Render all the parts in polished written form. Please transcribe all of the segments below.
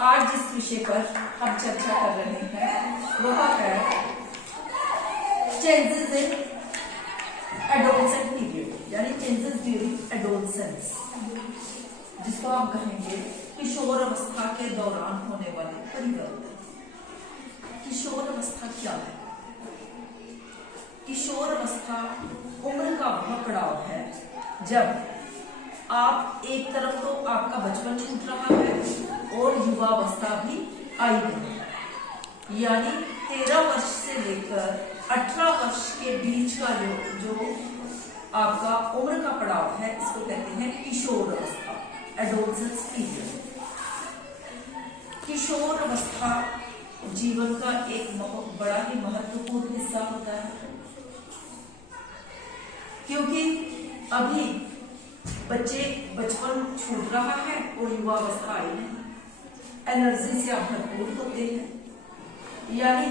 आज जिस विषय पर हम चर्चा कर रहे हैं वह है चेंजेस इन एडोलसेंट पीरियड, यानी चेंजेस ड्यूरिंग एडोलसेंस, जिसको आप कहेंगे किशोर अवस्था के दौरान होने वाले परिवर्तन। किशोर अवस्था क्या है? किशोर अवस्था उम्र का वह पड़ाव है जब आप एक तरफ तो आपका बचपन छूट रहा है और युवावस्था भी आई है, यानी 13 वर्ष से लेकर 18 वर्ष के बीच का जो आपका उम्र का पड़ाव है, इसको कहते हैं किशोर अवस्था, एडोलसेंस पीरियड। किशोर अवस्था जीवन का एक बड़ा ही महत्वपूर्ण हिस्सा होता है, क्योंकि अभी बच्चे बचपन छूट रहा है और युवावस्था आई है, एनर्जी से आप भरपूर होते हैं, यानी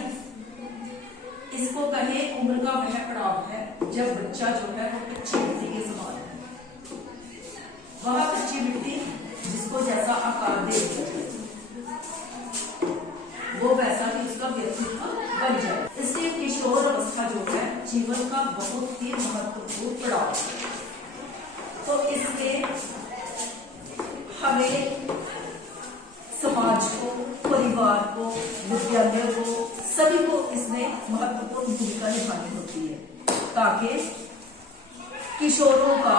इसको कहें उम्र का वह पड़ाव है जब बच्चा जो है वो कच्ची मिट्टी के समान है। वह कच्ची मिट्टी जिसको जैसा आकार दे वो वैसा ही उसका व्यक्तित्व बन जाए। इसलिए किशोर अवस्था जो है जीवन का बहुत ही महत्वपूर्ण पड़ाव है। तो इसमें हमें समाज को, परिवार को, विद्यालय को, सभी को इसमें महत्वपूर्ण भूमिका निभानी होती है ताकि किशोरों का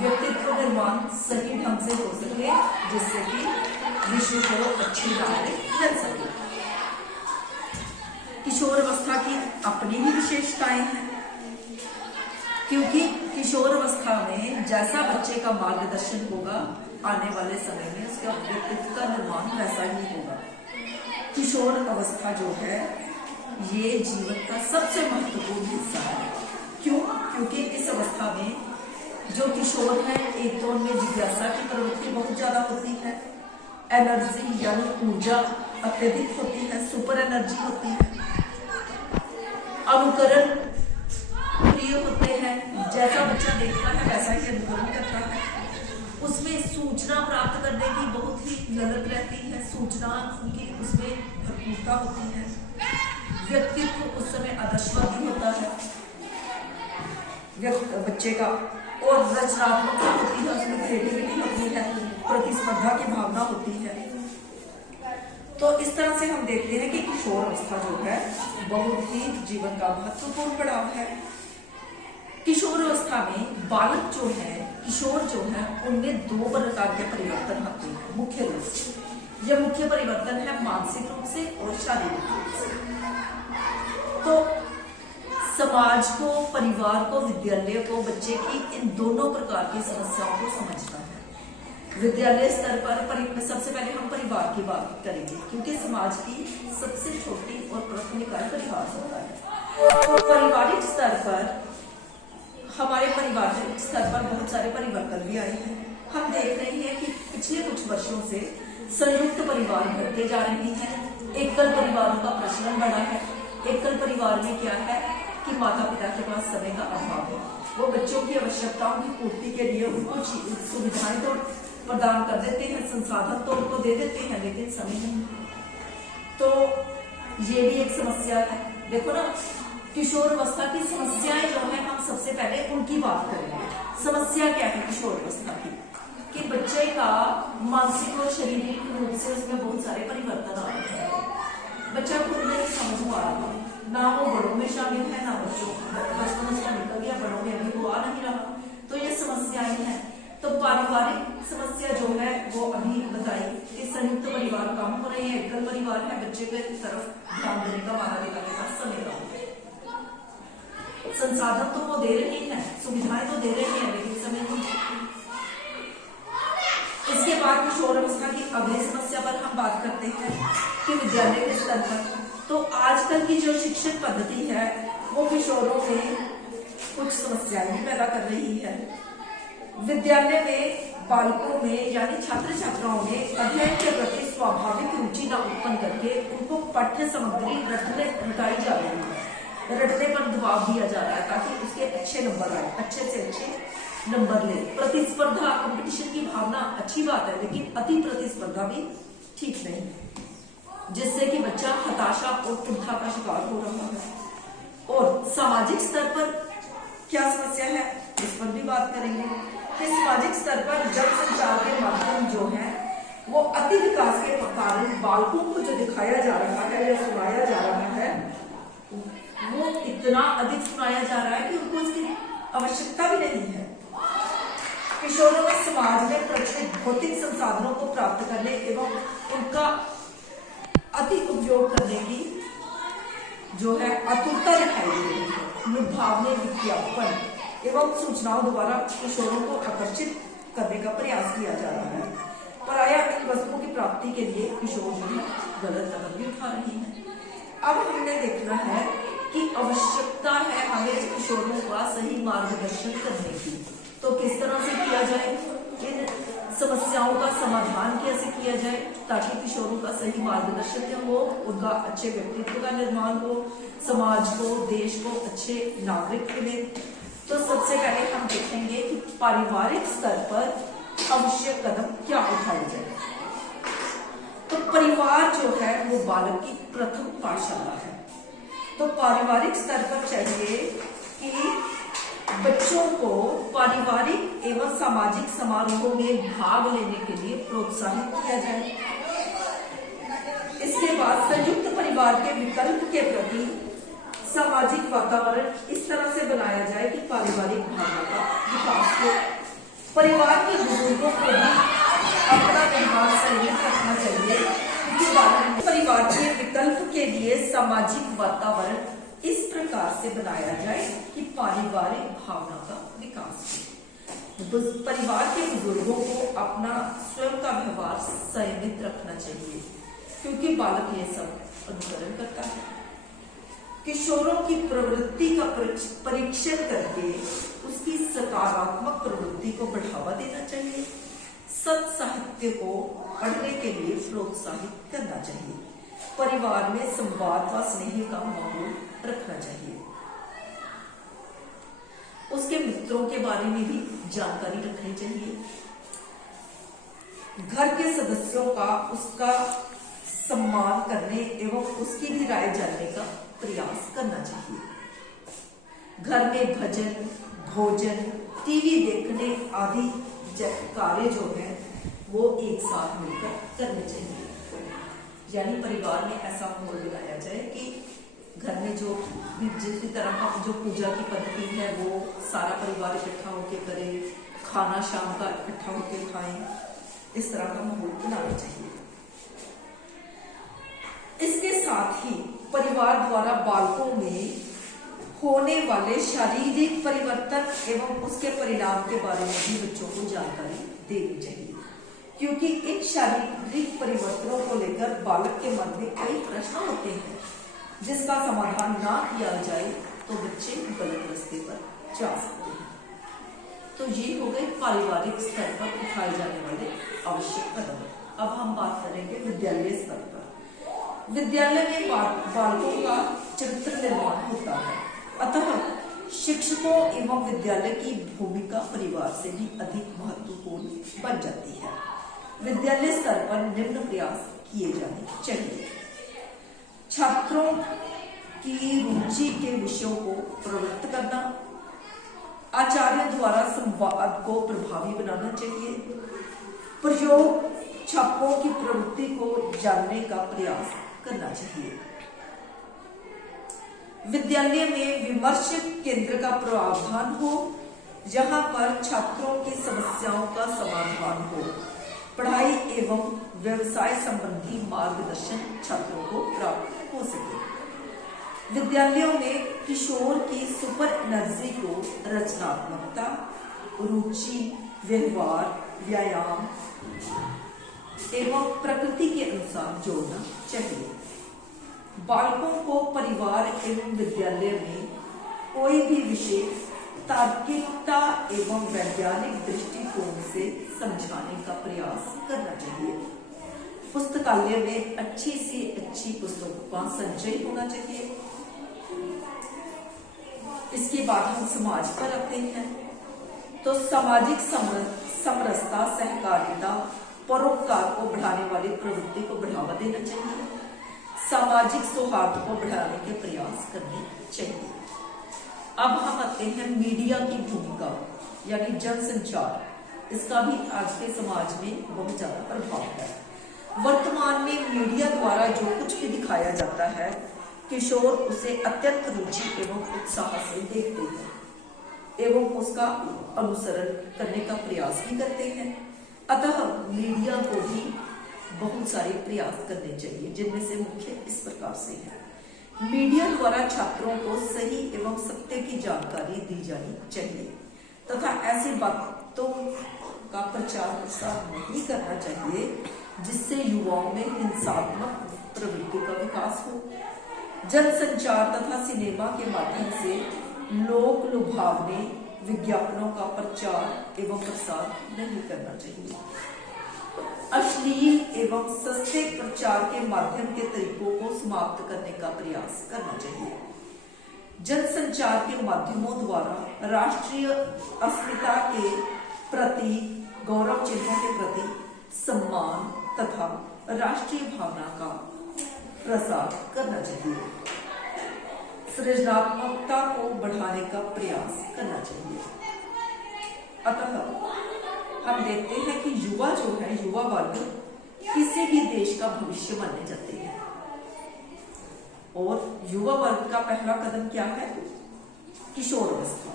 व्यक्तित्व निर्माण सही ढंग से हो सके, जिससे कि विश्व को अच्छी राह मिल सके। किशोर अवस्था की अपनी ही विशेषताएं हैं, क्योंकि किशोर अवस्था में जैसा बच्चे का मार्गदर्शन होगा आने वाले समय में उसका व्यक्तित्व का निर्माण वैसा ही होगा। किशोर अवस्था जो है ये जीवन का सबसे महत्वपूर्ण हिस्सा है। क्यों? क्योंकि इस अवस्था में जो किशोर है, एक तो उनमें जिज्ञासा की प्रवृत्ति बहुत ज्यादा होती है, एनर्जी यानी ऊर्जा अत्यधिक होती है, सुपर एनर्जी होती है, अनुकरण प्रिय होते हैं, जैसा बच्चा देखता है वैसा ही अनुकरण करता है। उसमें सूचना प्राप्त करने की बहुत ही ललक रहती है, सूचना की उसमें भरपूरता होती है, व्यक्तित्व उस समय आदर्शवादी होता है बच्चे का, और रचनात्मकता होती है, उसमें क्रिएटिविटी होती है, प्रतिस्पर्धा की भावना होती है। तो इस तरह से हम देखते हैं कि किशोर अवस्था जो है बहुत ही जीवन का महत्वपूर्ण पड़ाव है। किशोर अवस्था में बालक जो है, किशोर जो है, उनमें 2 प्रकार के परिवर्तन होते हैं मुख्य रूप से। यह मुख्य परिवर्तन है मानसिक रूप से और शारीरिक रूप से। तो समाज को, परिवार को, विद्यालय को बच्चे की इन दोनों प्रकार की समस्याओं को समझना है। विद्यालय स्तर पर सबसे पहले हम परिवार की बात करेंगे, क्योंकि समाज की सबसे छोटी और प्रथम इकाई परिवार होता है। तो पारिवारिक स्तर पर, हमारे पारिवारिक स्तर पर बहुत सारे परिवर्तन भी आए हैं। हम देख रहे हैं कि पिछले कुछ वर्षों से संयुक्त परिवार बढ़ते जा रहे हैं, एकल परिवारों का प्रचलन बढ़ा है। एकल परिवार में क्या है कि माता पिता के पास समय का अभाव है, वो बच्चों की आवश्यकताओं की पूर्ति के लिए उनको सुविधाएं तो प्रदान कर देते हैं, संसाधन तो उनको दे देते हैं, लेकिन समय नहीं। तो ये भी एक समस्या है। देखो ना, किशोर अवस्था की समस्याएं जो है, हम सबसे पहले उनकी बात करेंगे। समस्या क्या है किशोर अवस्था की? कि बच्चे का मानसिक और शारीरिक रूप से उसमें बहुत सारे परिवर्तन आ रहे हैं। बच्चा खुद नहीं समझ पा रहा, ना वो बड़ों में शामिल है, ना बच्चों बचपन उसका निकल गया, बड़ों में अभी वो आ नहीं रहा। तो ये समस्याएं हैं। तो पारिवारिक समस्या जो है वो अभी बताई कि संयुक्त परिवार कम हो रहे हैं, एकल परिवार है, बच्चे के तरफ ध्यान देने का माता पिता के पास समय कम है। संसाधन तो वो दे रहे हैं, सुविधाएं तो दे रहे हैं, लेकिन समय नहीं। इसके बाद किशोर अवस्था की अगली समस्या पर हम बात करते हैं कि विद्यालय के स्तर पर। तो आजकल की जो शिक्षण पद्धति है वो किशोरों में कुछ समस्याएं भी पैदा कर रही है। विद्यालय में बालकों में यानी छात्र छात्राओं में अध्ययन के प्रति स्वाभाविक रुचि न उत्पन्न करके उनको पाठ्य सामग्री रटाई जा रही है, रटने पर दबाव दिया जा रहा है ताकि उसके अच्छे नंबर आए, अच्छे से अच्छे नंबर ले। प्रतिस्पर्धा, कंपटीशन की भावना अच्छी बात है, लेकिन अति प्रतिस्पर्धा भी ठीक नहीं, जिससे कि बच्चा हताशा और कुंठा का शिकार हो रहा है। और सामाजिक स्तर पर क्या समस्या है, इस पर भी बात करेंगे कि सामाजिक स्तर पर जनसंचार के माध्यम जो है वो अति विकास के कारण बालकों को जो दिखाया जा रहा है या सुनाया जा रहा है वो इतना अधिक सुनाया जा रहा है कि उनको उसकी आवश्यकता भी नहीं है। किशोरों में समाज में प्रचलित भौतिक संसाधनों को प्राप्त करने एवं उनका अति उपयोग करने की जो है आतुरता दिखाई दे रही है। लुभावने विज्ञापन एवं सूचनाओं द्वारा किशोरों को आकर्षित करने का प्रयास किया जा रहा है। पराया इन वस्तुओं की प्राप्ति के लिए किशोर जो है गलत कदम भी उठा रहे हैं। अब हमने देखना है कि आवश्यकता है हमें किशोरों का सही मार्गदर्शन करने की। तो किस तरह से किया जाए, इन समस्याओं का समाधान कैसे किया जाए ताकि किशोरों का सही मार्गदर्शन हो, उनका अच्छे व्यक्तित्व का निर्माण हो, समाज को, देश को अच्छे नागरिक मिले। तो सबसे पहले हम देखेंगे कि पारिवारिक स्तर पर आवश्यक कदम क्या उठाए जाए। तो परिवार जो है वो बालक की प्रथम पाठशाला है। तो पारिवारिक स्तर पर चाहिए कि बच्चों को पारिवारिक एवं सामाजिक समारोहों में भाग लेने के लिए प्रोत्साहित किया जाए। इसके बाद संयुक्त परिवार के विकल्प के प्रति सामाजिक वातावरण इस तरह से बनाया जाए कि पारिवारिक भावना का विकास हो। परिवार के बुजुर्गों को भी अपना व्यवहार संयमित रखना चाहिए, क्योंकि परिवार के विकल्प के लिए सामाजिक वातावरण इस प्रकार से बनाया जाए कि पारिवारिक भावना का विकास हो। परिवार के बुजुर्गों को अपना स्वयं का व्यवहार संयमित रखना चाहिए, क्योंकि बालक ये सब अनुकरण करता है। किशोरों की प्रवृत्ति का परीक्षण करके उसकी सकारात्मक प्रवृत्ति को बढ़ावा देना चाहिए। सत साहित्य को पढ़ने के लिए प्रोत्साहित करना चाहिए। परिवार में संवाद व स्नेह का माहौल रखना चाहिए। उसके मित्रों के बारे में भी जानकारी रखनी चाहिए। घर के सदस्यों का उसका सम्मान करने एवं उसकी भी राय जानने का प्रयास करना चाहिए। घर में भजन, भोजन, टीवी देखने आदि कार्य जो है वो एक साथ मिलकर करने चाहिए। यानी परिवार में ऐसा माहौल बनाया जाए कि घर में जो जिस भी तरह का जो पूजा की पद्धति है वो सारा परिवार इकट्ठा होकर करे, खाना शाम का इकट्ठा होकर खाएं, इस तरह का माहौल बनाना चाहिए। इसके साथ ही परिवार द्वारा बालकों में होने वाले शारीरिक परिवर्तन एवं उसके परिणाम के बारे में भी बच्चों को जानकारी देनी चाहिए, क्योंकि इन शारीरिक परिवर्तनों को लेकर बालक के मन में कई प्रश्न होते हैं जिसका समाधान ना किया जाए तो बच्चे गलत रास्ते पर जा सकते हैं। तो ये हो गए पारिवारिक स्तर पर उठाए जाने वाले आवश्यक कदम। अब हम बात करेंगे विद्यालय स्तर पर। विद्यालय में बालकों का चरित्र निर्माण होता है, अतः शिक्षकों एवं विद्यालय की भूमिका परिवार से भी अधिक महत्वपूर्ण बन जाती है। विद्यालय स्तर पर निम्न प्रयास किए जाने चाहिए। छात्रों की रुचि के विषयों को प्रवृत्त करना, आचार्य द्वारा संवाद को प्रभावी बनाना चाहिए, प्रयोग छात्रों की प्रवृत्ति को जानने का प्रयास करना चाहिए। विद्यालय में विमर्श केंद्र का प्रावधान हो, जहां पर छात्रों की समस्याओं का समाधान हो। पढ़ाई एवं व्यवसाय संबंधी मार्गदर्शन छात्रों को प्राप्त हो सके। विद्यालयों में किशोर की सुपर एनर्जी को रचनात्मकता, रुचि, व्यवहार, व्यायाम एवं प्रकृति के अनुसार जोड़ना चाहिए। बालकों को परिवार एवं विद्यालय में कोई भी विषय तार्किकता एवं वैज्ञानिक दृष्टिकोण से समझाने का प्रयास करना चाहिए। पुस्तकालय में अच्छी से अच्छी पुस्तकों का संचय होना चाहिए। इसके बाद हम समाज पर आते हैं। तो सामाजिक समरसता, सहकारिता परोपकार को बढ़ाने वाली प्रवृत्ति को बढ़ावा देना चाहिए, सामाजिक सौहार्द को बढ़ाने के प्रयास करने चाहिए। अब हम आते हैं मीडिया की भूमिका यानी जनसंचार। इसका भी आज के समाज में बहुत ज्यादा प्रभाव है। वर्तमान में मीडिया द्वारा जो कुछ भी दिखाया जाता है, किशोर उसे अत्यंत रुचि एवं उत्साह से देखते हैं एवं उसका अनुसरण करने का प्रयास भी करते हैं। अतः मीडिया को भी बहुत सारे प्रयास करने चाहिए, जिनमें से मुख्य इस प्रकार से है। मीडिया द्वारा छात्रों को सही एवं सत्य की जानकारी दी जानी चाहिए तथा ऐसी बातों का प्रचार प्रसार नहीं करना चाहिए जिससे युवाओं में हिंसात्मक प्रवृत्ति का विकास हो। जनसंचार तथा सिनेमा के माध्यम से लोक लुभावने विज्ञापनों का प्रचार एवं प्रसार नहीं करना चाहिए। अश्लील एवं सस्ते प्रचार के माध्यम के तरीकों को समाप्त करने का प्रयास करना चाहिए। जनसंचार के माध्यमों द्वारा राष्ट्रीय अस्मिता के प्रति, गौरव चिन्हों के प्रति सम्मान तथा राष्ट्रीय भावना का प्रसार करना चाहिए। सृजनात्मकता को बढ़ाने का प्रयास करना चाहिए। अतः हम देखते हैं कि युवा जो है, युवा वर्ग किसी भी देश का भविष्य माने जाते हैं और युवा वर्ग का पहला कदम क्या है? किशोर अवस्था।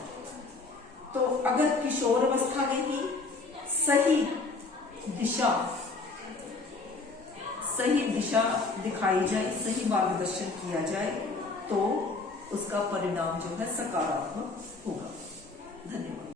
तो अगर किशोर अवस्था में ही सही दिशा दिखाई जाए, सही मार्गदर्शन किया जाए तो उसका परिणाम जो है सकारात्मक होगा। धन्यवाद।